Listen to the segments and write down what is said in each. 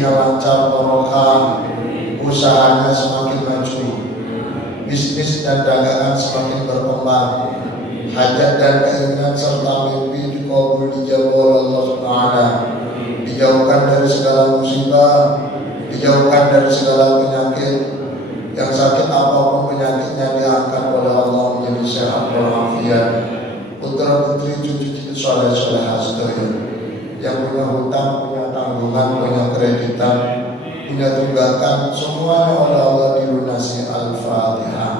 rezekinya lancar barokah, usahanya semakin maju, bisnis dan dagangan semakin berkembang, hajat dan keinginan serta mimpi dikabul dijawab oleh Allah Subhanahu. Dijauhkan dari segala musibah, dijauhkan dari segala penyakit. Yang sakit apapun penyakitnya diangkat oleh Allah menjadi sehat walafiat. Putra putri cucu cucu soleh sedaya yang punya hutang, punya tanggungan, punya kreditan, punya tunggakan, semuanya oleh Allah dilunasi. Al-Fatihah.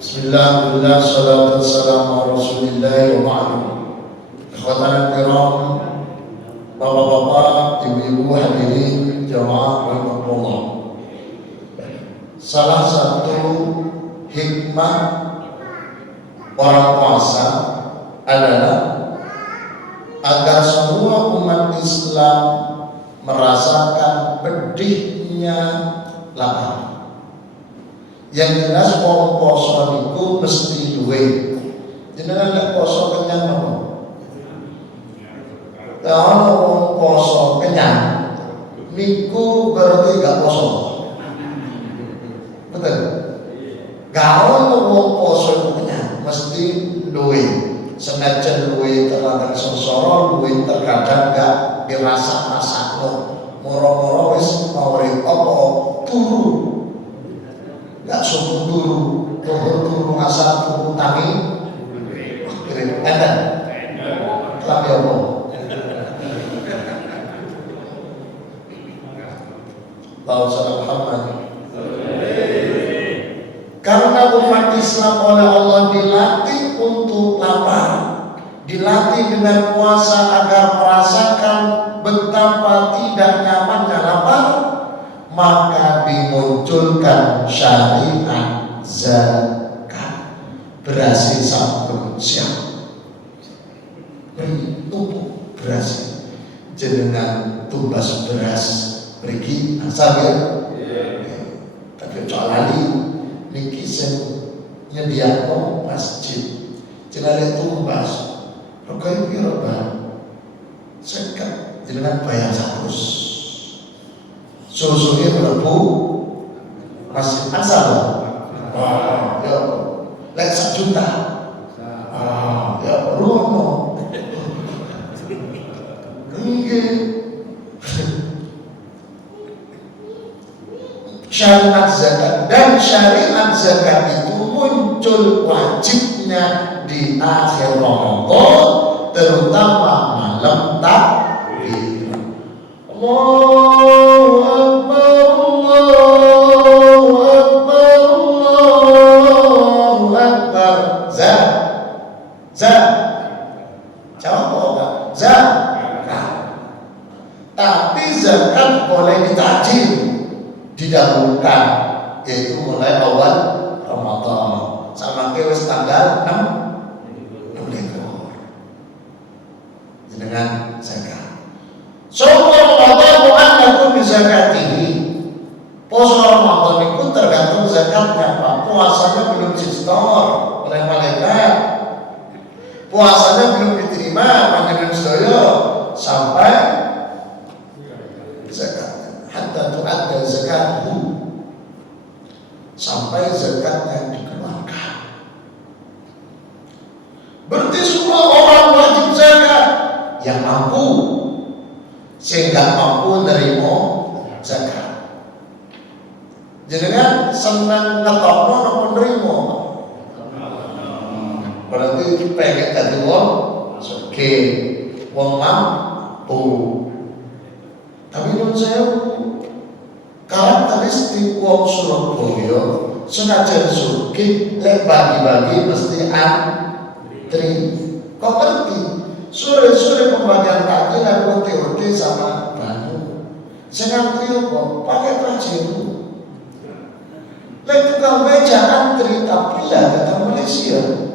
Bismillah, salatu wassalamu ala Rasulillah wa ba'du. Ikhwatan kiram, bapak-bapak, ibu-ibu hadirin jamaah rahimakumullah. Salah satu hikmah orang puasa adalah agar semua umat Islam merasakan pedihnya lapar. Yang jelas wong poso niku mesti duwe. Jenengan nek poso kenyang apa? Kalau wong poso kenyang niku berarti gak poso. Betul? Kalau wong poso kenyang mesti duwe. Senajan duwe terkadang sosoro, duwe terkadang gak dirasa-rasakno. Moro-moro wis mawuri apa turu. Gak subuh turu, turu asal turu tangi, enten, tapi apa? Allahumma Muhammad. Karena umat Islam oleh Allah dilatih untuk lapar, dilatih dengan puasa agar merasakan betapa tidak nyamannya lapar. Maka dimunculkan syariat zakat. Berhasil sampun siap beri tubuh beras jenengan tumbas beras pergi asal ya tapi lali niki sing nyediakno masjid jenengan tumbas regane piro Bang? Zakat jenengan bayar 100. Susunya berapa? Masih asal. Wah, ya. Lek 1 juta. Ah, ya rumo. Nggih. Syariat zakat dan syariat zakat itu muncul wajibnya di akhir Ramadan, terutama malam takbir. Allahu Akbar, Allahu Akbar, Allahu Akbar. Jawab apa? Zakat. Tapi zakat boleh ditajil, didahulukan, yaitu mulai awal Ramadan. Sama ke wis tanggal 6 dengan zakat. Soal Ramadan mu'annakum bi zakatihi. Puasa Ramadan itu tergantung zakatnya, Pak. Puasanya belum disetor oleh malaikat. Puasanya belum diterima panjenengan sedaya sampai zakat. Hatta tu'adda zakatuhu. Sampai zakatnya dikeluarkan. Berarti semua orang wajib zakat yang mampu, sehingga mampu nerimo zakat. Jenengan senang ngetokno napa nerimo? Berarti pengen dadi wong sugih, wong mampu. Tapi menurut saya karakteristik wong Surabaya senajan sugih lek bagi-bagi mesti antri. Kok ngerti? Sore-sore pembagian takjil aku teori sama banyu. Sing antri apa? Pakai pajero. Lek tukang beca antri tapi lah kata Malaysia.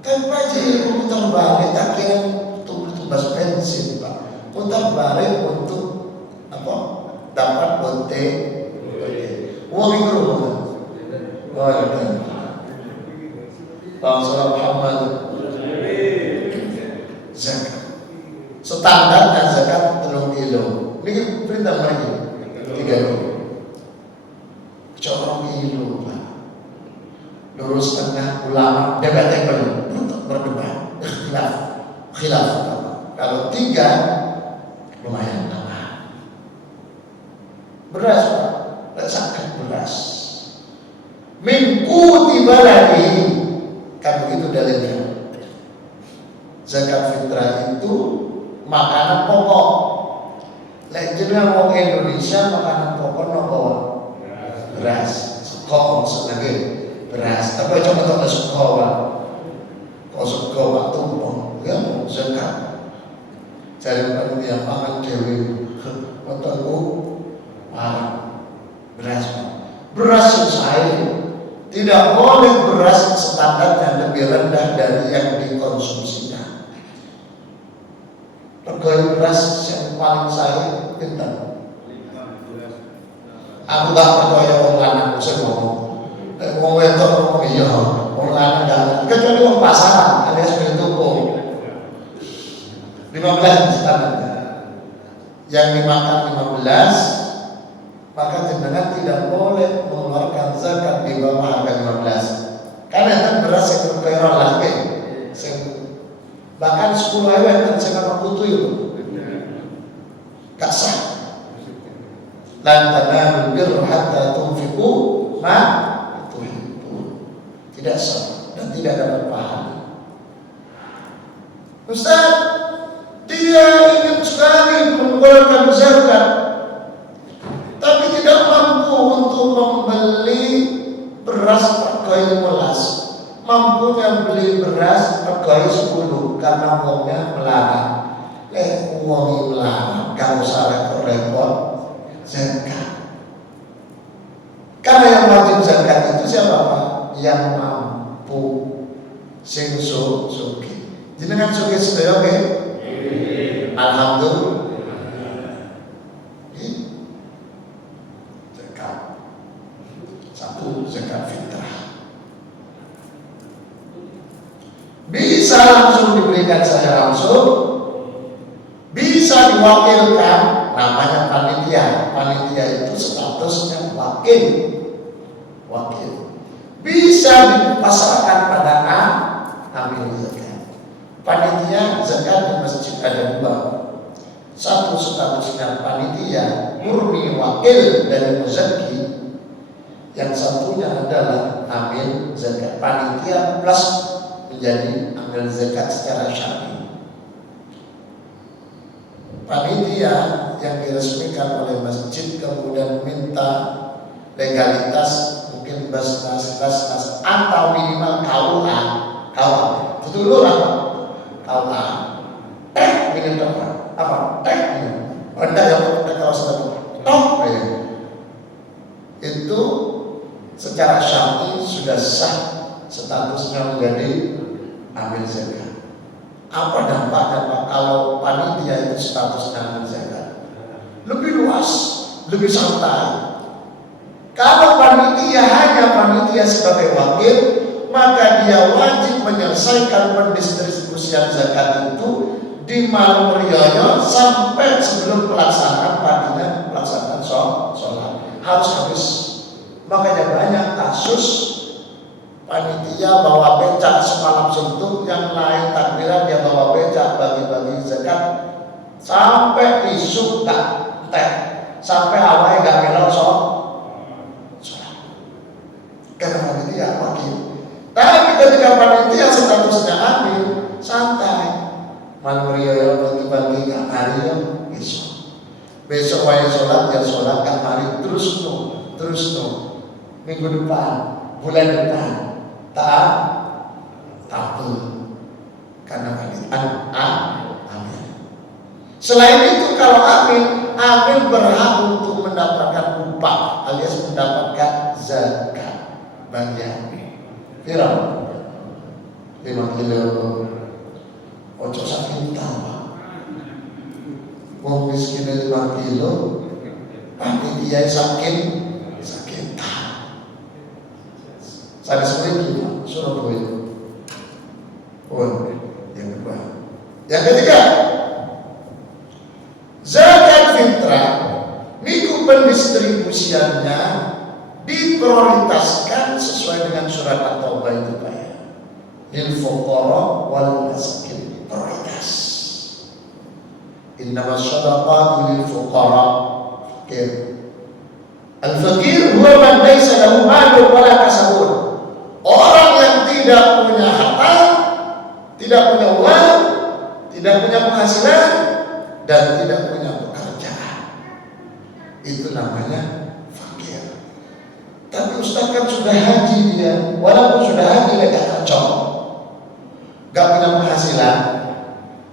Kan pajero putar balik tak kira tumbas bensin, Pak. Putar balik untuk apa? Dapat bote. Uang itu. Rasulullah Muhammad. Zakat. Standarnya zakat 3 kilo. Ini perintah lagi 3 kilo. Corong kilo Pak. Lurus tengah ulama debatable berdebat khilaf. Kalau 3 lumayan lama. Beras Pak, zakat beras. Minggu tiba lagi kan begitu dalilnya. Zakat fitrah itu makanan pokok. Lek jenengan wong Indonesia makanan pokok nopo? Beras. Sego maksudnya beras. Tapi coba tak sego Pak. Kok sego Pak tumpeng ya zakat. Cari panitia pangan dewe. Wontenku beras. Beras selesai. Tidak boleh beras standarnya lebih rendah dari yang dikonsumsinya. Pegawai beras yang paling saya pintar. Aku gak percaya orang lanang saya ngomong. Ngomong wedok ngomong iya, orang lanang gak. Kecuali orang pasaran alias beli toko. 15 standarnya. Yang dimakan 15, maka jenengan tidak boleh mengeluarkan zakat di bawah harga 15. Karena kan beras yang berkeluar lagi. Bahkan 10 ewen kan saya nggak butuh itu. Gak sah. Lan tanalul birra hatta tunfiqu ma tuhibbun. Tidak sah dan tidak dapat pahala. Ustaz, dia ingin sekali mengeluarkan zakat, tapi tidak mampu untuk membeli beras pegawai 15. Mampunya beli beras pegawai 10 karena uangnya melarang. Uangnya melarang, gak usah repot-repot zakat. Karena yang wajib zakat itu siapa Pak? Yang mampu, sing sugih. Jenengan sugih sedaya nggih? Alhamdulillah. Zakat. 1 zakat fitrah. Bisa langsung diberikan saja langsung, bisa diwakilkan, namanya panitia. Panitia itu statusnya wakil. Bisa dipasarkan pada amil zakat. Panitia zakat di masjid ada 2. 1 statusnya panitia murni wakil dari muzaki. Yang satunya adalah amil zakat. Panitia plus menjadi amil zakat secara syar'i. Panitia yang diresmikan oleh masjid kemudian minta legalitas, mungkin basnas atau minimal KUA. Betul lah KUA. Minum apa? Minum. Anda yang kalau sudah itu secara syar'i sudah sah statusnya menjadi amil zakat. Apa dampaknya Pak kalau panitia itu statusnya amil zakat? Lebih luas, lebih santai. Kalau panitia hanya panitia sebagai wakil, maka dia wajib menyelesaikan pendistribusian zakat itu di malam riyanya sampai sebelum pelaksanaan sholat harus habis. Makanya banyak kasus panitia bawa becak semalam suntuk, yang lain takbiran dia bawa becak bagi-bagi zakat sampai isu gak teh, sampai awalnya gak bilang sholat. Karena panitia wakil. Tapi ketika panitia statusnya amil, santai. Malam riyaya bagi-bagi gak hari yang besok wajah sholat ya sholat kan hari terus no. Minggu depan, bulan depan, tahu karena amin. Selain itu kalau amin berhak untuk mendapatkan upah alias mendapatkan zakat bagian. Viral 5 kilo, ojo saking tawa. Wong miskin 5 kilo, panitia saking tawa. Saya sebenarnya Surabaya Oh, yang kedua. Yang ketiga, zakat fitrah niku pendistribusiannya diprioritaskan sesuai dengan surat At-Taubah itu Pak ya. Lil fuqara wal masakin, prioritas. Innamas shadaqatu lil fuqara. Al-fakir huwa man laysa lahu malun wala kasabun. Orang yang tidak punya harta, tidak punya uang, tidak punya penghasilan, dan tidak punya pekerjaan, itu namanya fakir. Tapi Ustaz kan sudah haji dia, walaupun sudah haji dia gak cocok, gak punya penghasilan,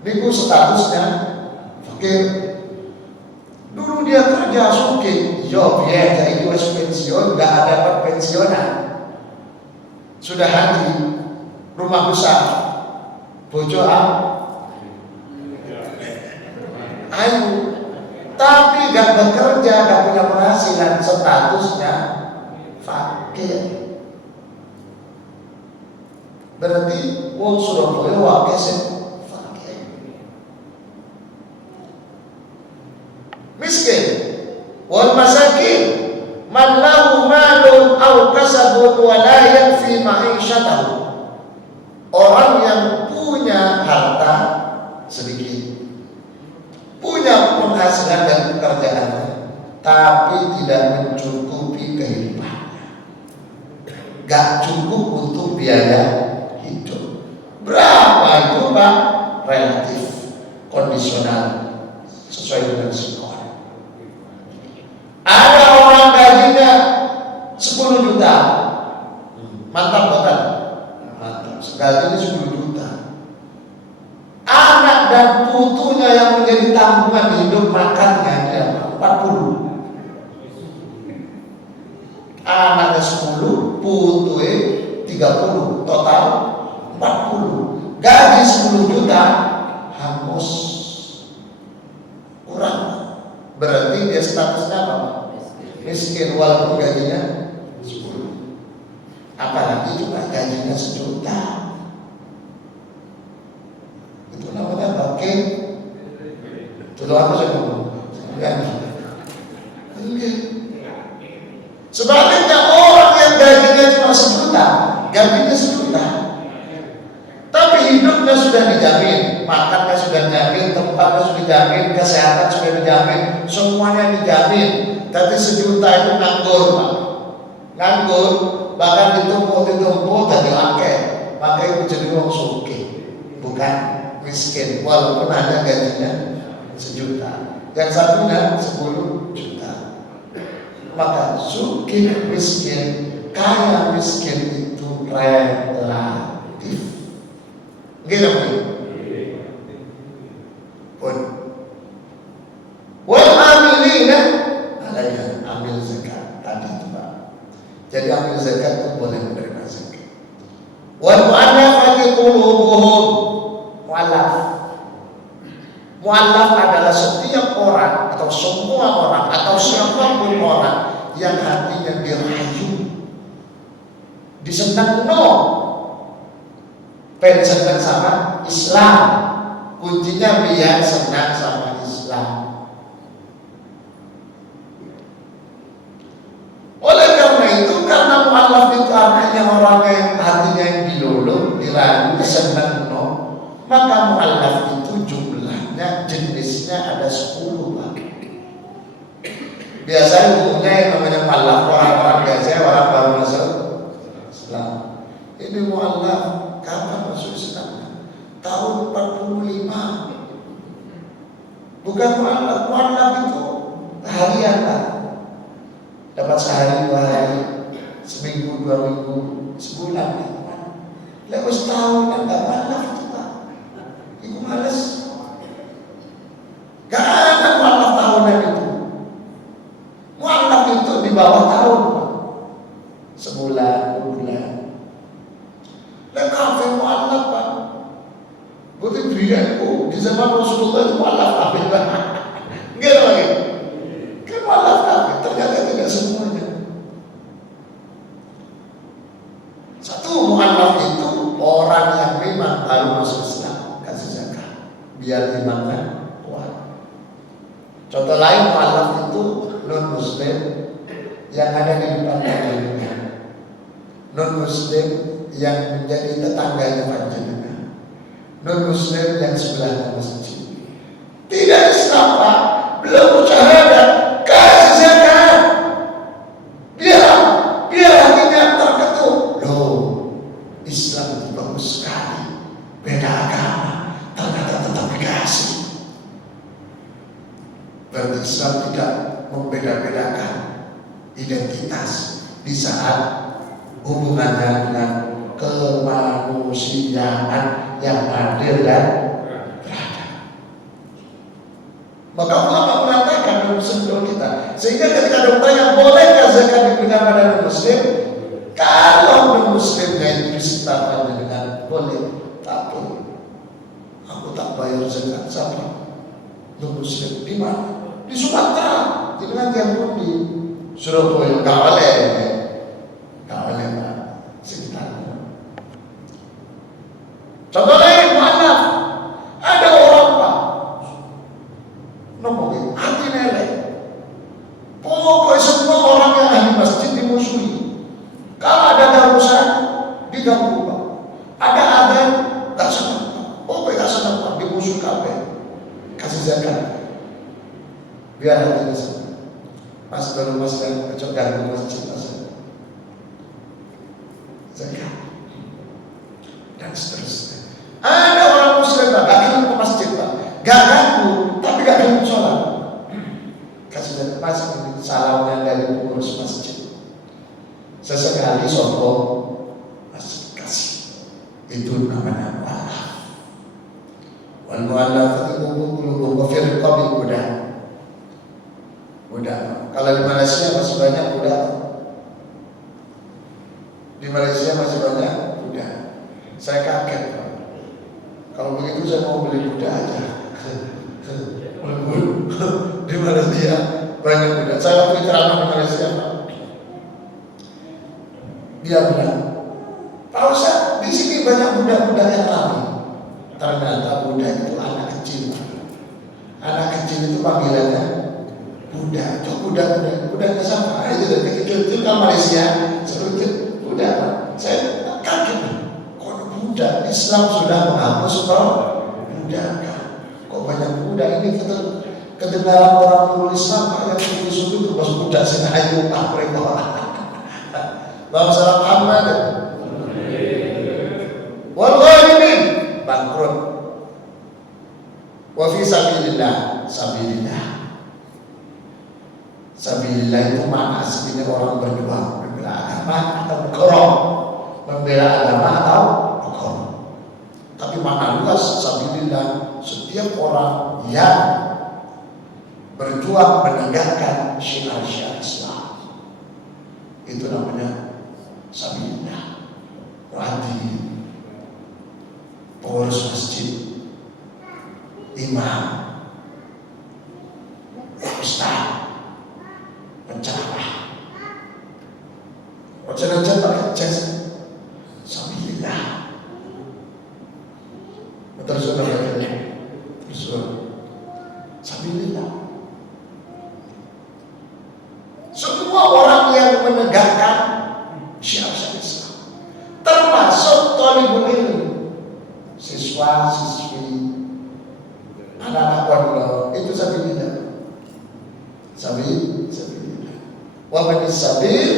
niku statusnya fakir. Dulu dia kerja suki, yo biar jadi pensiun, gak dapat pensiunan. Sudah haji, rumah besar, bojo ayu, tapi gak bekerja, gak punya penghasilan, statusnya fakir. Berarti wong Surabaya wakil fakir. Miskin wal masakin man lahu malun aw kasabun wa la yakfi ma'isyatahu. Orang yang punya harta sedikit, punya penghasilan dan pekerjaannya, tapi tidak mencukupi kehidupannya, gak cukup untuk biaya hidup. Berapa itu Pak? Relatif, kondisional, sesuai dengan skor. Ada orang gajinya 10 juta, mantap bukan? Mantap, gajinya 10 juta. Anak dan putunya yang menjadi tanggungan hidup makannya dia 40. Anaknya 10, putunya 30, total 40. Gaji 10 juta, hangus, kurang. Berarti dia statusnya apa? Miskin walaupun gajinya 10. Apalagi juga gajinya 1 juta. Itu namanya bakil. Itu apa saya ngomong? Sebaliknya orang yang gajinya cuma 1 juta, gajinya 1 juta, tapi hidupnya sudah dijamin, makannya sudah dijamin, tempatnya sudah dijamin, kesehatan sudah dijamin, semuanya dijamin. Tapi 1 juta itu nganggur Pak, nganggur, bahkan ditumpuk jadi akeh, maka itu jadi wong sugih, bukan miskin, walaupun hanya gajinya 1 juta, yang satunya 10 juta. Maka sugih miskin, kaya miskin itu relatif. Gitu pun. Wal amilina alaiha, amil zakat tadi itu Pak. Jadi amil zakat itu boleh menerima zakat. Wal mu'allafati qulubuhum, mu'allaf. Mu'allaf adalah setiap orang atau semua orang atau siapapun orang yang hatinya dirayu, disenengno, pengen senang sama Islam. Kuncinya biar senang sama Islam. Oleh karena itu, karena mu'allaf itu artinya orang yang hatinya yang diluluh, dirayu, disenengno, maka mu'allaf itu jumlahnya, jenisnya ada 10 Pak. Biasanya umumnya yang namanya mu'allaf orang-orang biasa, orang baru masuk Islam. Ini mu'allaf kapan masuk Islam? Tahun 45. Bukan mu'allaf, mu'allaf itu harian Pak. Dapat sehari, 2 hari, seminggu, 2 minggu, sebulan. Lepas setahun kan gak mu'allaf itu Pak. Ibu males. Gak ada mu'allaf tahunan itu. Mu'allaf itu di bawah tahun Pak. Sebulan, 2 bulan. Kafe mu'allaf Pak. Berarti berianku di zaman Rasulullah itu mu'allaf kafe Pak. Enggak lagi. Kan mu'allaf kafe, ternyata tidak semuanya. Satu, mu'allaf itu orang yang memang baru masuk Islam, kasih zakat biar imannya kuat. Contoh lain mualaf itu non muslim yang ada di depan panjenengan, non muslim yang menjadi tetangganya panjenengan, non muslim yang sebelahnya masjid. Tidak Islam Pak, belum syahadat, kasih zakat. Biar hatinya terketuk. Loh, Islam itu bagus sekali. Beda agama, ternyata tetap dikasih. Berarti Islam tidak membeda-bedakan identitas di saat hubungannya dengan kemanusiaan yang adil dan beradab. Maka ulama mengatakan dalam sebelum kita, sehingga ketika ada bertanya bolehkah zakat diberikan pada non-muslim, kalau non-muslimnya itu disetarakan dengan boleh, tak boleh. Aku tak bayar zakat, siapa? Non-muslim di mana? Di Sumatera, dengan tiang pundi, Surabaya, gak boleh Pak, sekitarnya. Contoh lain, maaf, ada orang Pak, ngomongin hati nelek. Pokoknya semua orang yang ahli masjid dimusuhi. Kalau ada urusan diganggu Pak, ada adzan gak senang Pak, pokoknya gak senang Pak, dimusuhi kabeh. Kasih zakat biar hatinya senang. Mas baru mas yang cocok ganggu masjid mas zakat dan seterusnya. Ada orang muslim Pak, gak ingin ke masjid Pak, gak ganggu, tapi gak ingin sholat. Kasih zakat mas, salamnya dari pengurus masjid. Sesekali sombong, mas kasih. Itu namanya mualaf. Wal mualaf itu qulubuhum wa fi riqabil budak. Kalau di Malaysia masih banyak budak. Di Malaysia masih banyak budak. Saya kaget Pak. Kalau begitu saya mau beli budak aja. Di Malaysia banyak budak. Saya waktu ceramah di Malaysia Pak. Dia bilang, Pak Ustaz, di sini banyak budak-budak yang lari. Ternyata budak itu anak kecil. Anak kecil itu panggilannya budak. Itu budaknya sama. Itu dari kecil kan Malaysia, sedikit budak. Saya kaget. Kok budak? Islam sudah menghapus budak. Kok banyak budak ini kedengaran orang menulis Islam yang tulis itu pas budak senayu mereka. Bangsa Muhammad wal ghalimin bangkrut. Wa fi sabilillah. Sabilillah itu makna aslinya orang berjuang membela agama atau berkorong, membela agama atau berkorong. Tapi makna luas sabilillah setiap orang yang berjuang menegakkan syiar-syiar Islam, itu namanya sabilillah. Wadi, pengurus masjid, imam, ustaz, penceramah, wajan-wajan pakai jas, sabilillah. Terus sabilillah. Semua orang yang menegakkan syiar-syiar Islam, termasuk thalibul ilmi, siswa-siswi, anak-anak pondok, itu sabilillah. Sabilillah. Wa man sabil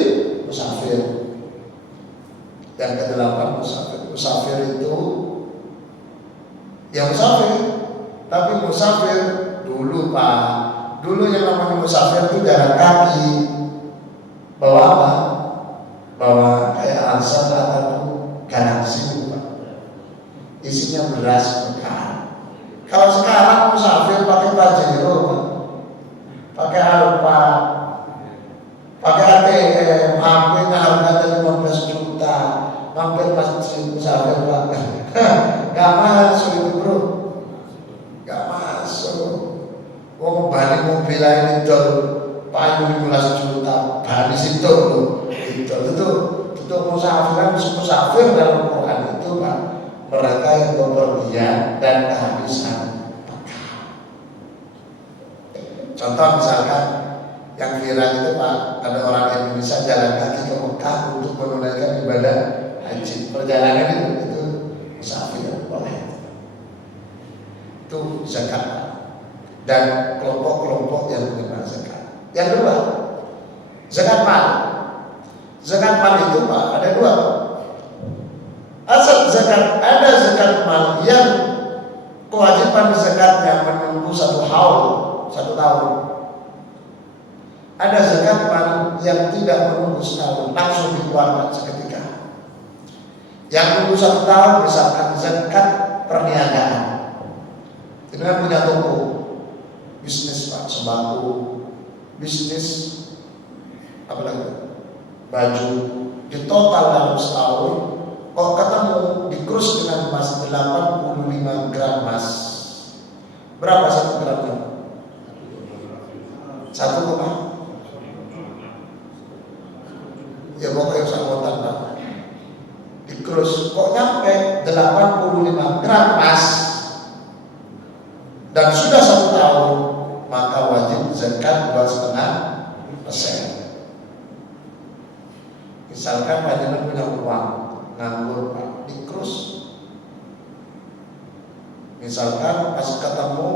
musafir. Yang ke-8 musafir. Musafir itu yang musafir, tapi musafir dulu Pak. Dulu yang namanya musafir itu jalan kaki. Bawa apa? Bawa kayak alsan atau garansi Pak. Isinya beras bekal. Kalau sekarang musafir pakai Pajero Pak, pakai Alfa, pakai ATM, HP-nya harganya 15 juta, mampir masjid musafir Pak. Gak masuk itu bro, gak masuk. Wong balik mobil ini dol payu 15 juta, balik situ loh. Itu musafir dalam Quran itu Pak. mereka yang bepergian dan kehabisan bekal. Contoh misalkan yang viral itu Pak, ada orang Indonesia jalan kaki ke Mekah untuk menunaikan ibadah haji. Perjalanan itu musafir boleh. Itu zakat dan kelompok-kelompok yang menerima zakat. Yang kedua, zakat mal. Zakat mal itu Pak ada dua. Asal zakat, ada zakat mal yang kewajiban zakatnya menunggu 1 tahun. Ada zakat mal yang tidak menunggu setahun, langsung dikeluarkan seketika. Yang menunggu 1 tahun misalkan zakat perniagaan. Dengan punya toko, bisnis Pak, sembako, bisnis apa lagi? Baju, di total dalam setahun kok ketemu dikrus dengan emas 85 gram emas. Berapa 1 gramnya? 1, ya pokoknya sangotan Pak. Dikrus kok nyampe 85 gram emas dan sudah 1 tahun, maka wajib zakat 2,5%. Misalkan Pak Jenderal punya uang nganggur Pak, dikrus. Misalkan pas ketemu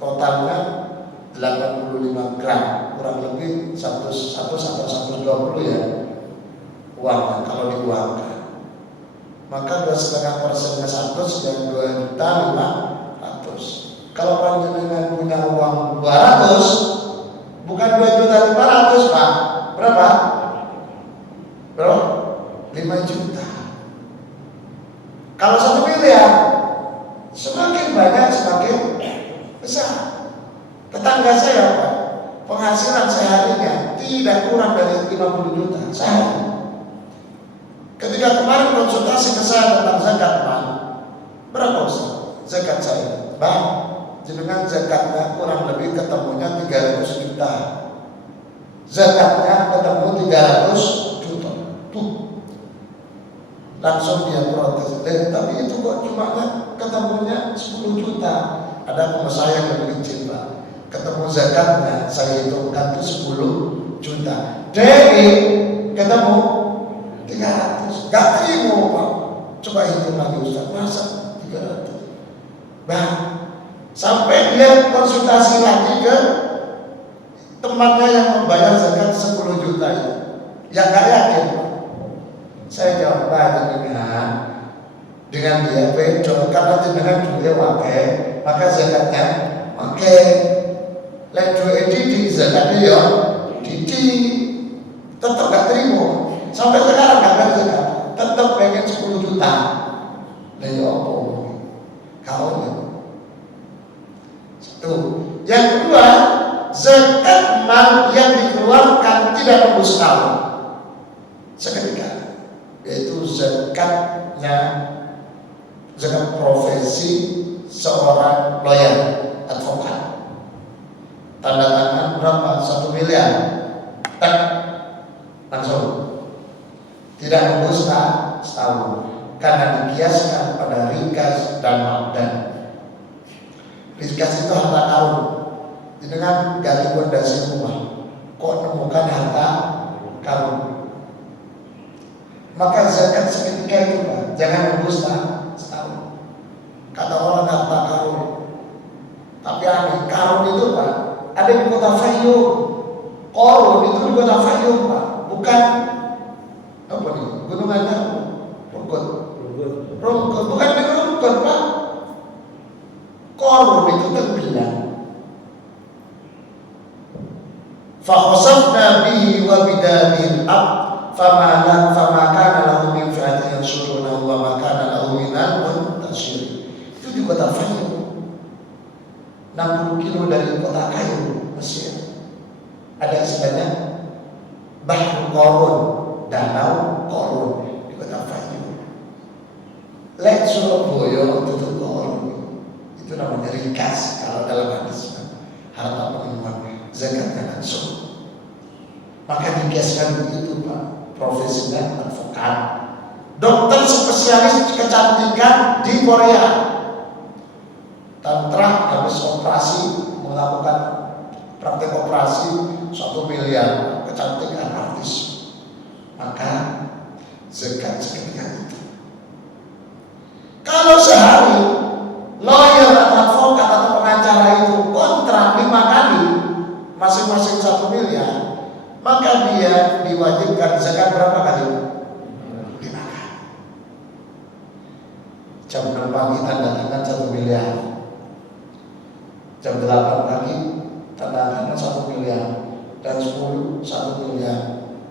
totalnya 85 gram, kurang lebih 100 atau 120 ya uangnya kalau diuangkan. Maka 2,5%-nya 100 dan 2.500.000. Kalau panjenengan punya uang 200, bukan 2.500.000 Pak, berapa? Bro, 5 juta. Kalau 1 miliar, semakin banyak semakin besar. Tetangga saya Pak, penghasilan seharinya tidak kurang dari 50 juta sehari. Ketika kemarin konsultasi ke saya tentang zakat mal, berapa Ustaz zakat saya? Bang, jenengan zakatnya kurang lebih ketemunya 300 juta. Zakatnya ketemu 300 juta. Tuh. Langsung dia protes. Tapi itu kok cuma ketemunya 10 juta. Ada pengusaha yang lebih kecil Pak. Ketemu zakatnya saya hitungkan itu 10 juta. Jadi ketemu 300. Gak terima Pak. Coba hitung lagi Ustaz. Masa 300? Bang, sampai dia konsultasi lagi ke temannya yang membayar zakat 10 juta itu. Yang gak yakin. Saya jawab, Pak dengan dia bedo, karena jenengan duitnya wakai, maka zakatnya wakai. Lek duit di zakatnya ya didi, tetap gak terima. Sampai sekarang gak ada zakat, tetap pengen 10 juta. Lah ya apa? Kau ya. Satu. Yang kedua, zakat mal yang dikeluarkan tidak tembus tahun seketika, yaitu zakatnya zakat profesi seorang lawyer, advokat. Tanda tangan berapa? 1 miliar. Langsung. Tidak tembus setahun karena dikiaskan pada rikas dan mabdan. Rikas itu harta karun. Dengan gali pondasi rumah, kok nemukan harta karun. Maka zakat seketika itu Pak, jangan tembus setahun. Kata orang harta karun. Tapi aneh, karun itu Pak, ada di kota Fayum. Korun itu di kota Fayum Pak, bukan apa nih? Gunung Anyar, Rungkut, bukan di Rungkut Pak. Korun itu tenggelam. Fakhosafna bihi wa bidamil ab fama kana lahu min fi'atin yansuruna wa ma kana lahu minal muntasir. Itu di kota Fayum, 60 kilo dari kota Kairo, Mesir. Ada istilahnya Bahru Korun, Danau Korun di kota Fayum. Lek Surabaya itu Korun, itu namanya rikas kalau dalam hadis. Harta pengeluaran zakatnya langsung. Maka dikiaskan begitu Pak, profesinya advokat, dokter spesialis spesialis kecantikan di Korea. Tantra habis operasi, melakukan praktek operasi 1 miliar kecantikan artis. Maka zakat seketika itu. Kalau sehari lawyer atau advokat atau pengacara itu kontrak 5 kali masing-masing 1 miliar, maka dia diwajibkan zakat berapa kali? 5 kali. Jam 6 pagi tanda tangan 1 miliar, jam 8 pagi tanda tangan 1 miliar, dan 10 1 miliar,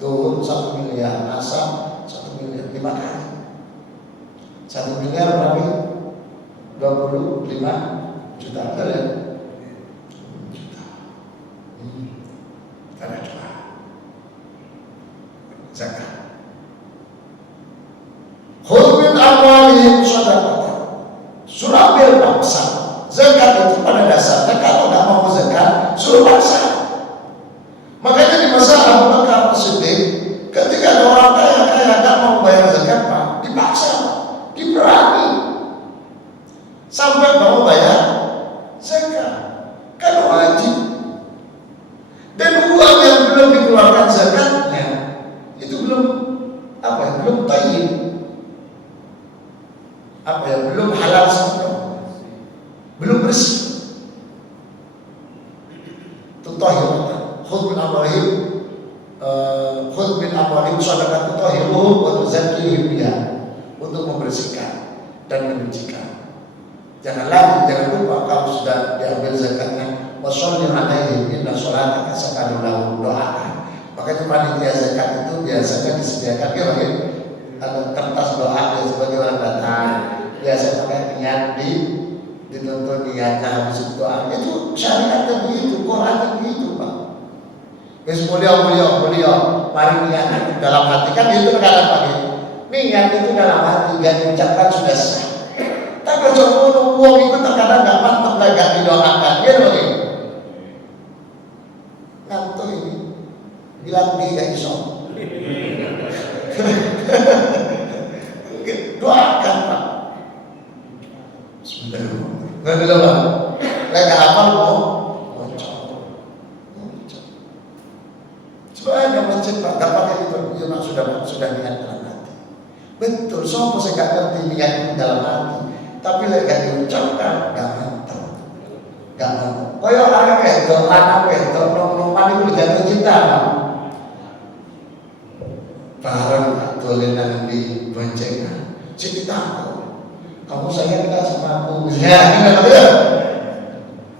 duhur 1 miliar, asar 1 miliar, 5 kali. 1 miliar berapa? 25 juta kali. Juta. Karena dua. Zakat. Khudh min amwalihim shadaqatan. Suruh ambil paksa. Zakat itu pada dasarnya kalau nggak mau zakat, suruh paksa. Makanya di masa Abu Bakar Siddiq, ketika ada orang kaya nggak mau bayar zakat, Pak, dipaksa, diberani, sampai mau bayar zakat, kan wajib. Dan uang yang belum dikeluarkan zakatnya itu belum belum tayyib, belum halal sepenuhnya, belum bersih. Tutahhiratan, khudh min amwalihim, khudh min amwalihim shadaqatan tutahhiruhum wa tuzakkihim biha, untuk membersihkan dan menyucikan. Jangan lupa kalau sudah diambil zakatnya, washolli alaihim inna sholataka sakanun lahum, doakan. Makanya panitia zakat itu biasanya disediakan ada kertas doa ya, sebagai orang datang biasa pakai niat, dituntut niatnya habis doa. Itu syariatnya begitu, Qurannya begitu, Pak. Wis mulia, mari niat dalam hati, kan itu kadang pagi. Niat itu dalam hati, gak diucapkan sudah sah. Tapi coba uang itu terkadang gak mantap lah, gak didoakan, gitu loh. Ngantuk ini, bilang dia gak iso. Doakan, Pak. Bismillahirrahmanirrahim. Nggak bilang, Pak. Lagi hafal mau coba ada masjid, Pak, gak pakai itu. Ya, Pak, sudah niat dalam hati. Betul, sopo saya gak ngerti niat itu dalam hati. Tapi lagi gak diucapkan, gak mantap. Kaya orang wedok, anak wedok, nom-noman itu jatuh cinta, Pak. Barang dolenan di boncengan, cerita kamu sayang tak sama aku? Ya, benar.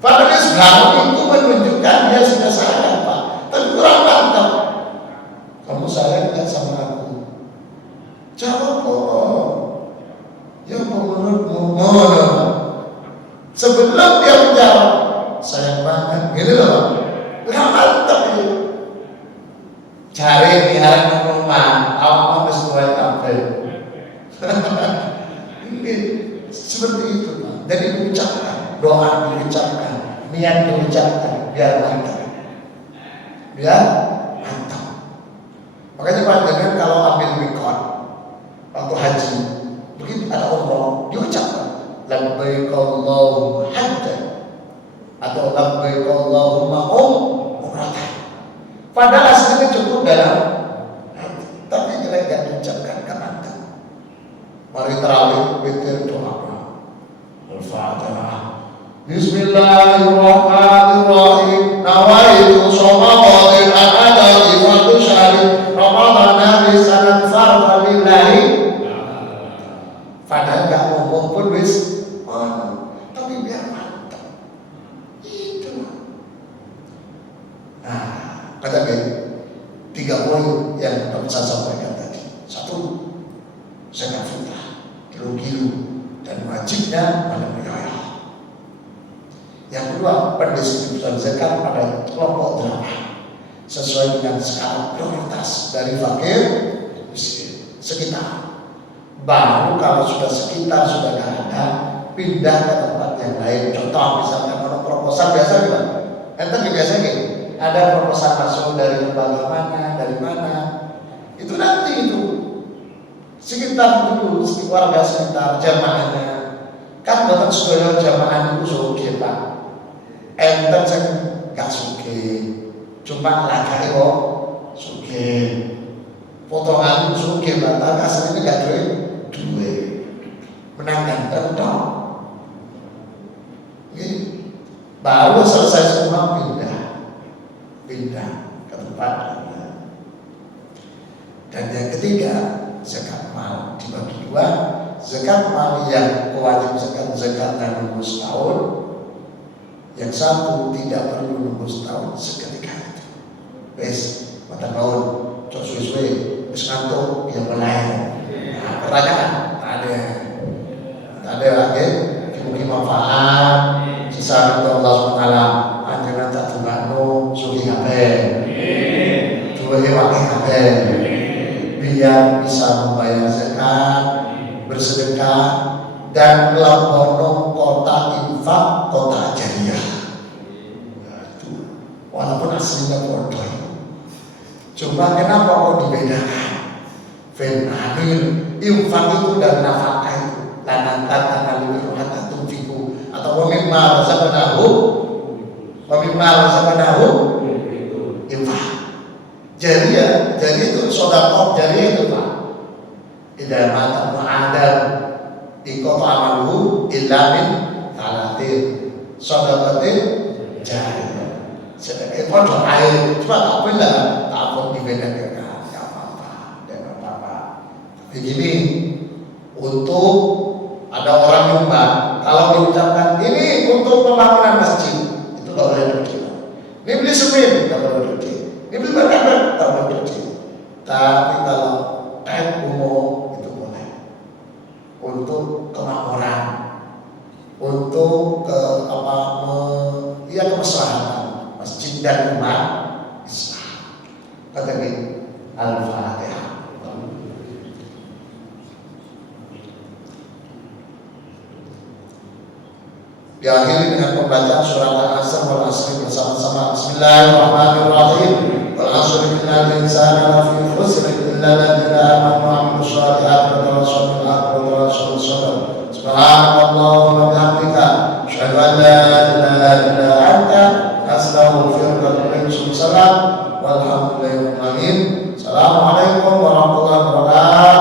Padahal sekarang itu menunjukkan dia sudah sayang, Pak. Tapi kurang mantap. Kamu sayang tak sama aku? Jawab kok. Ya menurutmu, sebelum dia menjawab, sayang banget, gitu loh, Pak. Nggak mantap itu. Cari di hari rumah, awak mau sesuai tampil. Seperti itu, Pak. Jadi diucapkan, doa diucapkan, niat diucapkan, biar mantap. Makanya panjangan kalau ambil mikot waktu haji, begitu ada umroh, diucapkan labbaik Allahumma hajjan atau labbaik Allahumma umratan. Padahal aslinya cukup dalam hati, tapi jelek gak diucapkan kan mantap. Mari terawih, witir, doa. Al-Fatihah. Bismillahirrahmanirrahim. Nawaitu shoma wadil al-adha ifadu syari Ramadana bisanat farqa lillahi. Padahal gak ngomong pun wis, tapi biar mantap. Itu. Kata dia 3 poin yang saya sampaikan tadi. 1, zakat fitrah, gilu-gilu dan wajibnya pada wilayah. Yang kedua, pendistribusian zakat pada kelompok 8 sesuai dengan skala prioritas dari fakir miskin sekitar. Baru kalau sudah sekitar sudah tidak ada, pindah ke tempat yang lain. Contoh misalkan orang proposal biasa gitu, enten biasa gitu. Ada proposal masuk dari lembaga mana, dari mana, itu nanti itu sekitar dulu, warga sekitar jamaahnya kan buatan sedaya jamaah itu sugih Pak. Enten sing gak sugih, cuma lagake kok sugih. Potongan sugih Pak, tapi aslinya gak duwe. Menang ganteng dong. Baru selesai semua pindah ke tempat lain. Dan yang ketiga, zakat mal dibagi dua. Zakat mal yang kewajiban zakat dan nunggu setahun, yang satu tidak perlu nunggu setahun seketika itu. Wes, mata tahun, cok suwe-suwe, wes ngantuk yang mulai. Nah, pertanyaan, ada lagi, mungkin manfaat, sisa itu Allah SWT, anjuran tak tunggu, sugi HP, dua wakil HP, biar bisa membayar zakat, bersedekah dan melakukan kota infak, kota jariah. Itu walaupun aslinya bodoh, cuma kenapa kok dibedakan? Fenamil infak itu dan nafkah itu lanantan analil hatta tunfiku atau wamimma razaqnahu infak. Jariah itu sedekah, jariah itu Pak. Idza mata mu'adal ikut amalu illa min talatin sadaqatin jariyah. Sedekah itu air, cuma tak boleh tak dibedakan. Enggak apa-apa. Begini, untuk ada orang nyumbang, kalau diucapkan ini untuk pembangunan masjid, itu tak boleh rezeki. Ini beli semen, tak boleh rezeki. Ini beli barang, tak boleh rezeki. Tapi kalau umum itu boleh untuk kemakmuran, untuk kemaslahatan masjid dan umat Islam. Kata Al-Fatihah. Diakhiri dengan pembacaan surat Al-Asr wal Asr bersama-sama. Bismillahirrahmanirrahim. Wal 'asri innal insana lafi khusr illa alladziina aamanu wa 'amilus shalihati wa tawassaw bil haqqi wa tawassaw bis sabr. Subhanallahumma wa bihamdika asyhadu an la ilaha illa anta astaghfiruka wa atubu ilaik. Walhamdulillahi rabbil alamin. Assalamualaikum warahmatullahi wabarakatuh.